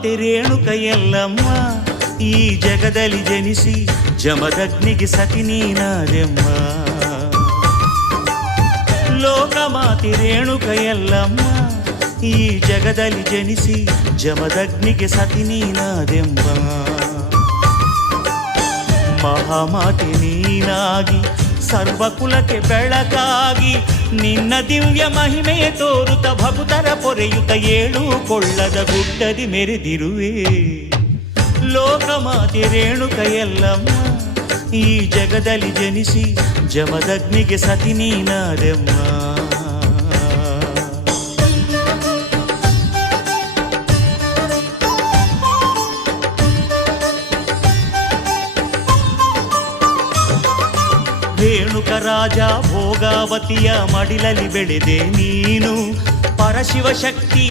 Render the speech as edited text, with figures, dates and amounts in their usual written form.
ಮಾತೆ ರೇಣುಕ ಎಲ್ಲಮ್ಮ ಈ ಜಗದಲ್ಲಿ ಜನಿಸಿ ಜಮದಗ್ನಿಗೆ ಸತಿ ನೀನಾದೆಮ್ಮ. ಲೋಕಮಾತೆ ರೇಣುಕ ಎಲ್ಲಮ್ಮ ಈ ಜಗದಲ್ಲಿ ಜನಿಸಿ ಜಮದಗ್ನಿಗೆ ಸತಿ ನೀನಾದೆಮ್ಮ. ಮಹಾಮಾತೆ ನೀನಾಗಿ ಸರ್ವಕುಲಕ್ಕೆ ಬೆಳಕಾಗಿ ನಿನ್ನ ದಿವ್ಯ ಮಹಿಮೆ ತೋರುತ್ತ ಭಕ್ತರ ಪೊರೆಯುತ್ತ ಏಳು ಕೊಳ್ಳದ ಗುಡ್ಡದಿ ಮೆರೆದಿರುವೆ. ಲೋಕಮಾತೆ ರೇಣುಕ ಎಲ್ಲಮ್ಮ ಈ ಜಗದಲ್ಲಿ ಜನಿಸಿ ಜಮದಗ್ನಿಗೆ ಸತಿ ನೀನಾದೆಮ್ಮ. ರೇಣುಕ ರಾಜ ಭೋಗಾವತಿಯ ಮಡಿಲಲ್ಲಿ ಬೆಳೆದೆ ನೀನು. ಪರಶಿವ ಶಕ್ತಿ